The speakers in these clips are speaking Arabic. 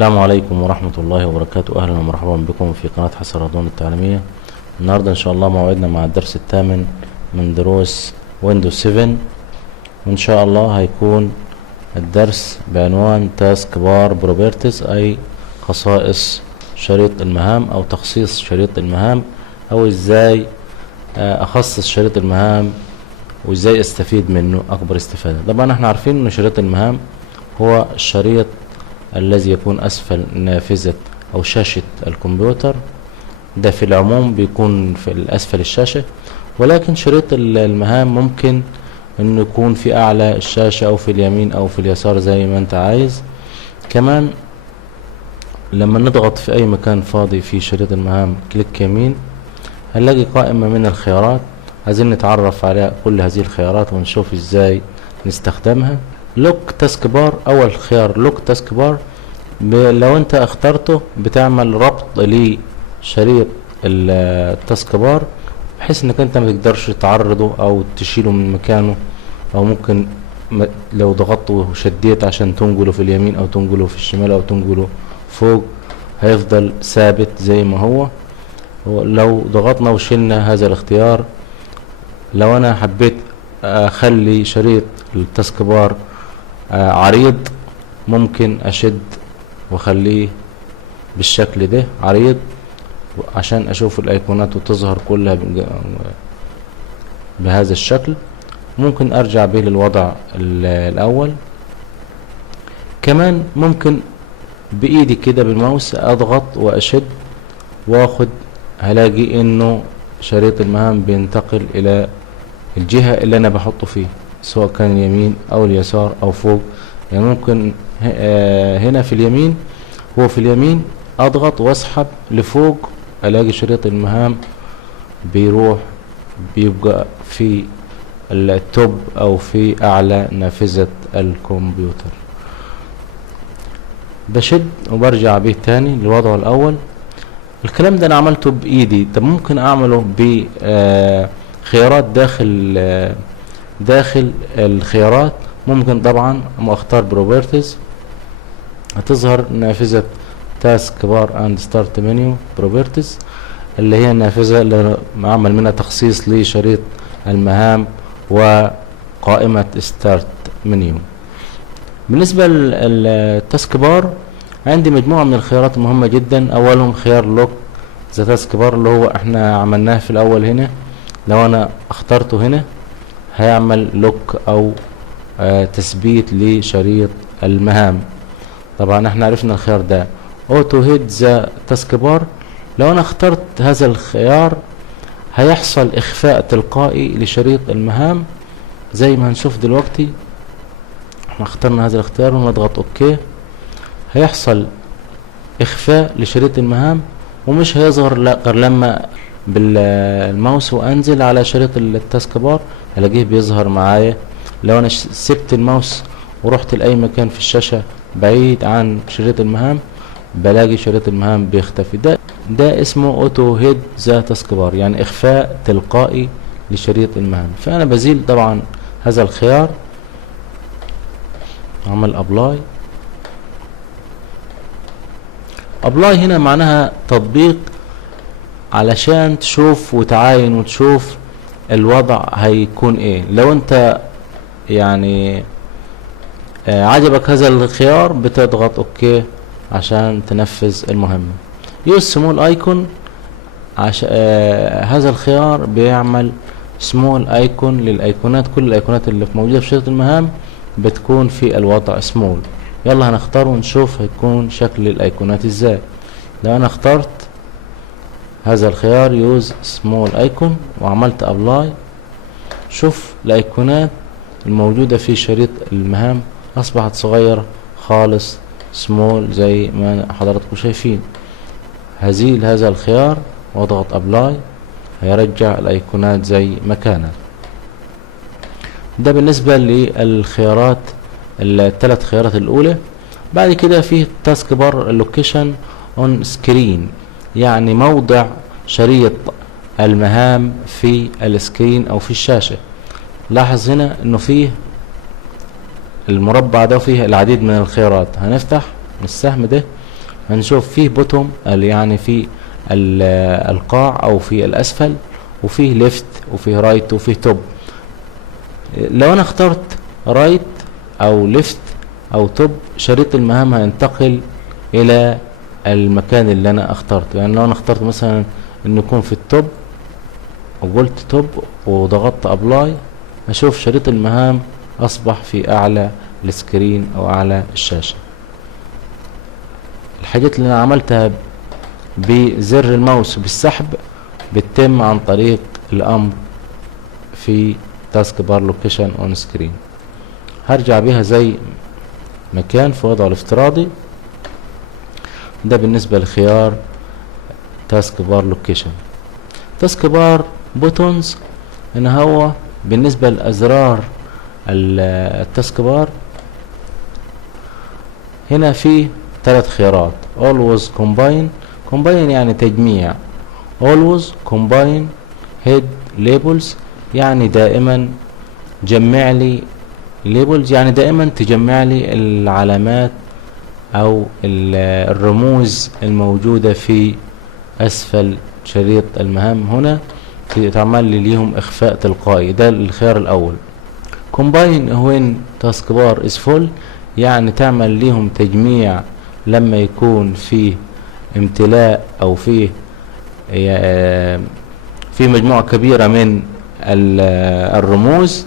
السلام عليكم ورحمة الله وبركاته. أهلا ومرحبا بكم في قناة حسن رضوان التعليمية. النهاردة إن شاء الله موعدنا مع الدرس الثامن من دروس ويندوز 7، وإن شاء الله هيكون الدرس بعنوان تاسك بار بروبرتيز، أي خصائص شريط المهام أو تخصيص شريط المهام، أو إزاي أخصص شريط المهام وإزاي أستفيد منه أكبر استفادة. طبعا احنا عارفين إن شريط المهام هو الشريط الذي يكون أسفل نافذة أو شاشة الكمبيوتر. ده في العموم بيكون في أسفل الشاشة، ولكن شريط المهام ممكن إنه يكون في أعلى الشاشة أو في اليمين أو في اليسار زي ما أنت عايز. كمان لما نضغط في أي مكان فاضي في شريط المهام كليك يمين هنلاقي قائمة من الخيارات، عايزين نتعرف على كل هذه الخيارات ونشوف إزاي نستخدمها. لوك تاسك بار، أول خيار لوك تاسك بار، لو انت اخترته بتعمل ربط لشريط التاسك بار بحيث انك انت ما تقدرش تعرضه او تشيله من مكانه، او ممكن لو ضغطت وشديت عشان تنقله في اليمين او تنقله في الشمال او تنقله فوق هيفضل ثابت زي ما هو. لو ضغطنا وشلنا هذا الاختيار، لو انا حبيت اخلي شريط التاسك بار عريض ممكن اشد واخليه بالشكل ده عريض عشان اشوف الايقونات وتظهر كلها بهذا الشكل. ممكن ارجع به للوضع الاول. كمان ممكن بايدي كده بالماوس اضغط واشد واخد، هلاقي انه شريط المهام بينتقل الى الجهة اللي انا بحطه فيه، سواء كان اليمين او اليسار او فوق. يعني ممكن هنا في اليمين، هو في اليمين اضغط واسحب لفوق الاقي شريط المهام بيروح بيبقى في التوب او في اعلى نافذة الكمبيوتر. بشد وبرجع به تاني لوضعه الاول. الكلام ده انا عملته بايدي، طب ممكن اعمله بخيارات داخل الخيارات. ممكن طبعا اختار بروبرتيز، هتظهر نافذة تاسك بار اند ستارت منيو بروبرتيز، اللي هي النافذة اللي معمل منها تخصيص لشريط المهام وقائمة ستارت منيو. بالنسبة للتاسك بار عندي مجموعة من الخيارات المهمة جدا. اولهم خيار لوك ذا تاسك بار اللي هو احنا عملناه في الاول هنا. لو انا اخترته هنا هيعمل لوك او تثبيت لشريط المهام. طبعا احنا عرفنا الخيار ده اوتو هيد ذا تاسك بار. لو انا اخترت هذا الخيار هيحصل اخفاء تلقائي لشريط المهام زي ما هنشوف دلوقتي. احنا اخترنا هذا الاختيار ونضغط اوكي، هيحصل اخفاء لشريط المهام ومش هيظهر غير لما بالماوس وانزل على شريط التاسك بار هلاقيه بيظهر معايا. لو انا سبت الماوس ورحت لاي مكان في الشاشة بعيد عن شريط المهام بلاقي شريط المهام بيختفي. ده اسمه اوتو هيد ذا تاسك بار، يعني اخفاء تلقائي لشريط المهام. فانا بزيل طبعا هذا الخيار، اعمل ابلاي. ابلاي هنا معناها تطبيق علشان تشوف وتعاين وتشوف الوضع هيكون ايه. لو انت يعني عجبك هذا الخيار بتضغط اوكي عشان تنفذ المهمة. يوز سمول ايكون، هذا الخيار بيعمل سمول ايكون للايقونات. كل الايقونات اللي موجودة في شريط المهام بتكون في الوضع سمول. يلا هنختار ونشوف هيكون شكل الايقونات ازاي. لو انا اخترت هذا الخيار يوز سمول ايكون وعملت ابلاي، شوف الايقونات الموجودة في شريط المهام اصبحت صغيرة خالص سمول زي ما حضراتكم شايفين. هزيل هذا الخيار واضغط ابلاي هيرجع الايقونات زي ما كانت. ده بالنسبة للخيارات الثلاث خيارات الاولى. بعد كده فيه تاسك بار لوكيشن اون سكرين، يعني موضع شريط المهام في السكرين او في الشاشة. لاحظ هنا انه فيه المربع ده فيه العديد من الخيارات. هنفتح السهم ده هنشوف فيه بوتوم يعني في القاع او في الاسفل، وفيه ليفت وفيه رايت وفيه توب. لو انا اخترت رايت او ليفت او توب، شريط المهام هينتقل الى المكان اللي انا اخترته. يعني لو انا اخترت مثلا انه يكون في التوب وقلت توب وضغطت ابلاي، اشوف شريط المهام اصبح في اعلى السكرين او اعلى الشاشة. الحاجات اللي انا عملتها بزر الماوس بالسحب بتتم عن طريق الامر في تاسك بار لوكيشن اون سكرين. هرجع بيها زي مكان في وضعه الافتراضي. ده بالنسبة لخيار تاسك بار لوكيشن. تاسك بار بوتونز هنا هو بالنسبة لأزرار التاسك بار، هنا في 3 خيارات: always combine يعني تجميع، always combine head labels يعني دائما جمع لي labels يعني دائما تجمع لي العلامات او الرموز الموجودة في اسفل شريط المهام. هنا تعمل لي ليهم اخفاء تلقائي. ده الخيار الاول. combine when task bar is full يعني تعمل ليهم تجميع لما يكون فيه امتلاء او فيه في مجموعة كبيرة من الرموز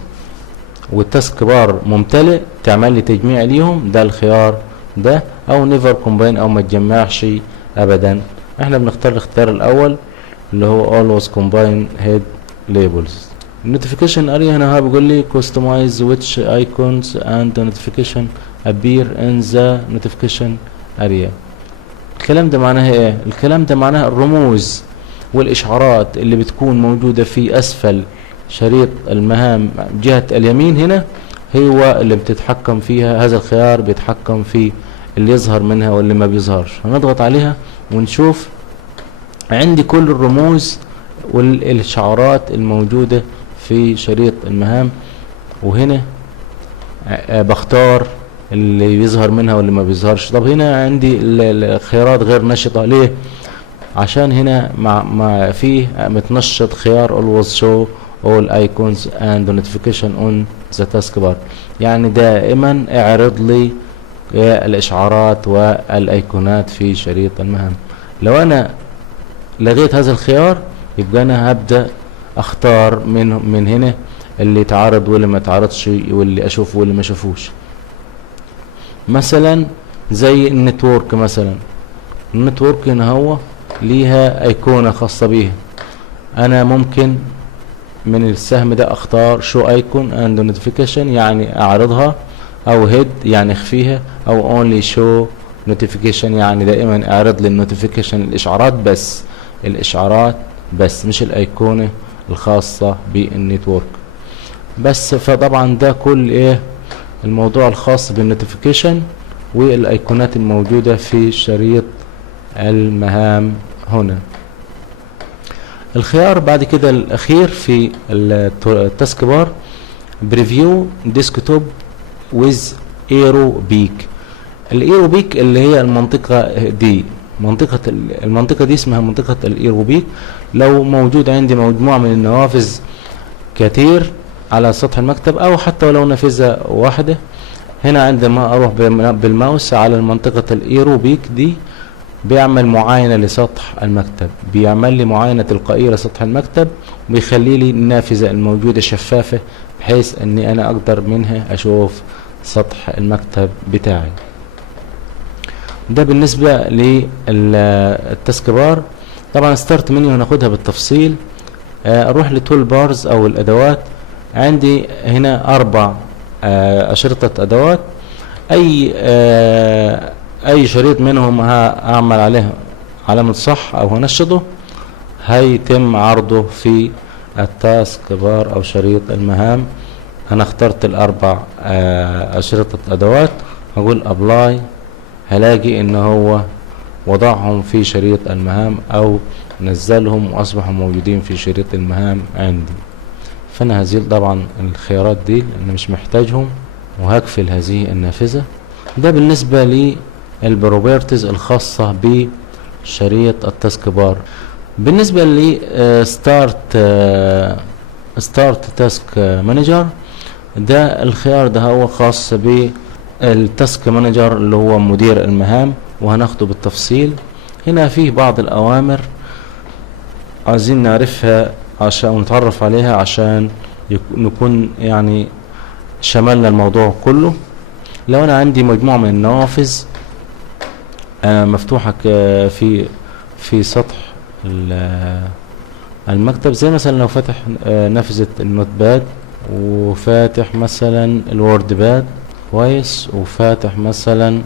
والتاسك بار ممتلئ، تعمل لي تجميع ليهم. ده الخيار ده. او نيفر كومباين او ما تجمعش ابدا. احنا بنختار الاختيار الاول اللي هو always combine head labels. notification area هنا بيقول لي customize which icons and notification appear in the notification area. الكلام ده معناه ايه؟ الكلام ده معناه الرموز والاشعارات اللي بتكون موجودة في اسفل شريط المهام جهة اليمين هنا هو اللي بتتحكم فيها. هذا الخيار بيتحكم في اللي يظهر منها واللي ما بيظهرش. هنضغط عليها ونشوف عندي كل الرموز والاشعارات الموجودة في شريط المهام، وهنا بختار اللي بيظهر منها واللي ما بيظهرش. طب هنا عندي الخيارات غير نشطة ليه؟ عشان هنا مع فيه متنشط خيار always show all icons and notification on the taskbar يعني دائما اعرض لي الاشعارات والايقونات في شريط المهام. لو انا لغيت هذا الخيار يبقى انا هبدأ اختار من هنا اللي يتعرض واللي ما يتعرضش واللي اشوفه واللي ما اشوفوش. مثلا زي النتورك، مثلا النتورك هنا هو ليها ايقونة خاصة بيها. انا ممكن من السهم ده اختار شو ايكون اند نوتيفيكيشن يعني اعرضها، او هيد يعني اخفيها، او اونلي شو نوتيفيكيشن يعني دائما اعرض لي النوتيفيكيشن الاشعارات بس، الاشعارات بس مش الايقونة الخاصة بالنتورك بس. فطبعا ده كل ايه الموضوع الخاص بالنوتيفيكيشن والايقونات الموجودة في شريط المهام هنا. الخيار بعد كده الاخير في التاسك بار بريفيو ديسكتوب ويز ايرو بيك. الايرو بيك اللي هي المنطقة دي، المنطقة دي اسمها منطقة الايرو بيك. لو موجود عندي مجموعة من النوافذ كتير على سطح المكتب او حتى ولو نافذة واحدة، هنا عندما اروح بالماوس على المنطقة الايرو بيك دي بيعمل معاينة لسطح المكتب، بيعمل لي معاينة تلقائية لسطح المكتب وبيخلي لي النافذة الموجودة شفافة بحيث اني انا اقدر منها اشوف سطح المكتب بتاعي. ده بالنسبة للتاسك بار. طبعا ستارت منيو هناخدها بالتفصيل. اروح لتول بارز او الادوات. عندي هنا 4 اشرطة ادوات. اي شريط منهم هعمل عليه علامة صح او هنشطه هيتم عرضه في التاسك بار او شريط المهام. انا اخترت ال4 اشرطة ادوات، هقول ابلاي، هلاقي ان هو وضعهم في شريط المهام او نزلهم واصبحوا موجودين في شريط المهام عندي. فانا هزيل طبعا الخيارات دي لان مش محتاجهم وهقفل هذه النافذة. ده بالنسبة البروبرتيز الخاصة بشريط التاسك بار. بالنسبة ل ستارت تاسك مانجر، ده الخيار ده هو خاص بالتاسك مانجر اللي هو مدير المهام، وهناخده بالتفصيل. هنا فيه بعض الأوامر عايزين نعرفها عشان نتعرف عليها، عشان نكون يعني شملنا الموضوع كله. لو أنا عندي مجموعة من النوافذ مفتوحة في سطح المكتب، زي مثلا لو فاتح نافذة النوت باد، وفاتح مثلا الوورد باد كويس، وفاتح مثلا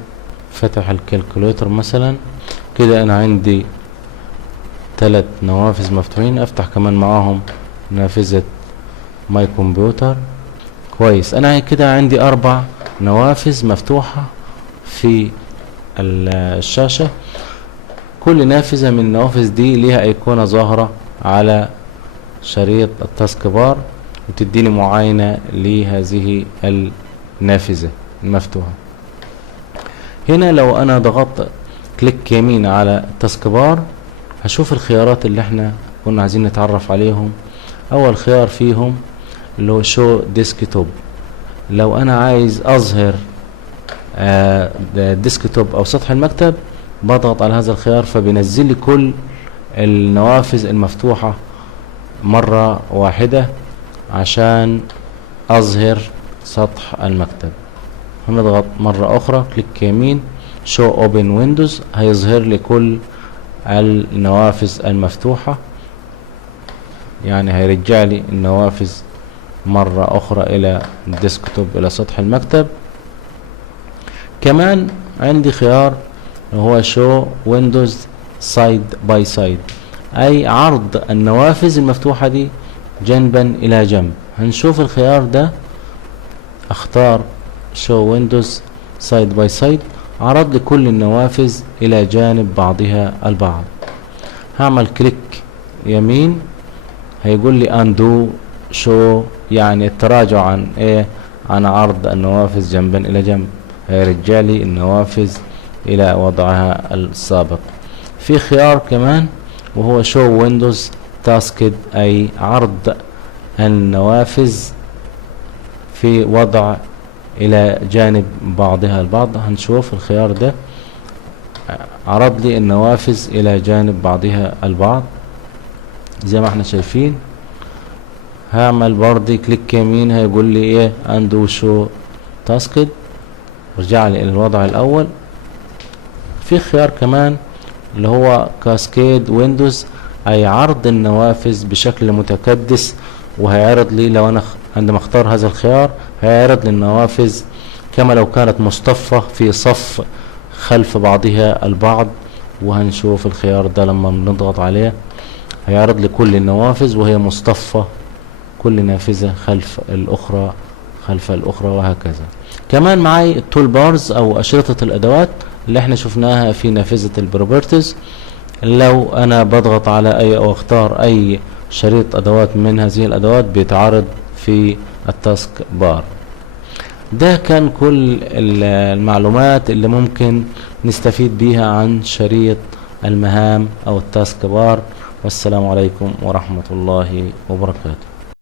فتح الكالكوليتر مثلا كده، انا عندي 3 نوافذ مفتوحين. افتح كمان معاهم نافذة ماي كمبيوتر كويس. انا كده عندي 4 نوافذ مفتوحة في الشاشة. كل نافذة من النوافذ دي ليها ايقونة ظاهرة على شريط التاسك بار، وتديني معاينة لهذه النافذة المفتوحة. هنا لو انا ضغطت كليك يمين على التاسك بار، هشوف الخيارات اللي احنا كنا عايزين نتعرف عليهم. اول خيار فيهم اللي هو شو ديسكتوب. لو انا عايز اظهر ديسكتوب او سطح المكتب، بضغط على هذا الخيار فبينزل لي كل النوافذ المفتوحة مرة واحدة عشان اظهر سطح المكتب. هنضغط مرة اخرى كليك يمين شو اوبن ويندوز، هيظهر لي كل النوافذ المفتوحة، يعني هيرجع لي النوافذ مرة اخرى الى الديسكتوب الى سطح المكتب. كمان عندي خيار هو شو ويندوز سايد باي سايد، اي عرض النوافذ المفتوحة دي جنبا الى جنب. هنشوف الخيار ده، اختار شو ويندوز سايد باي سايد، عرض لي كل النوافذ الى جانب بعضها البعض. هعمل كليك يمين، هيقول لي اندو شو، يعني التراجع عن ايه، عن عرض النوافذ جنبا الى جنب، هيرجع لي النوافذ الى وضعها السابق. في خيار كمان وهو شو ويندوز تاسكد، اي عرض النوافذ في وضع الى جانب بعضها البعض. هنشوف الخيار ده عرض لي النوافذ الى جانب بعضها البعض زي ما احنا شايفين. هعمل برضه كليك يمين، هيقول لي ايه اندو شو تاسكد، رجع لي الى الوضع الاول. في خيار كمان اللي هو كاسكيد ويندوز، اي عرض النوافذ بشكل متكدس، وهيعرض لي لو انا عندما اختار هذا الخيار هيعرض لي النوافذ كما لو كانت مصطفى في صف خلف بعضها البعض. وهنشوف الخيار ده لما بنضغط عليه هيعرض لي كل النوافذ وهي مصطفى، كل نافذة خلف الأخرى خلف الأخرى وهكذا. كمان معي التول بارز أو أشرطة الأدوات اللي احنا شفناها في نافذة البروبرتيز. لو أنا بضغط على أي أو اختار أي شريط أدوات من هذه الأدوات بيتعرض في التاسك بار. ده كان كل المعلومات اللي ممكن نستفيد بيها عن شريط المهام أو التاسك بار. والسلام عليكم ورحمة الله وبركاته.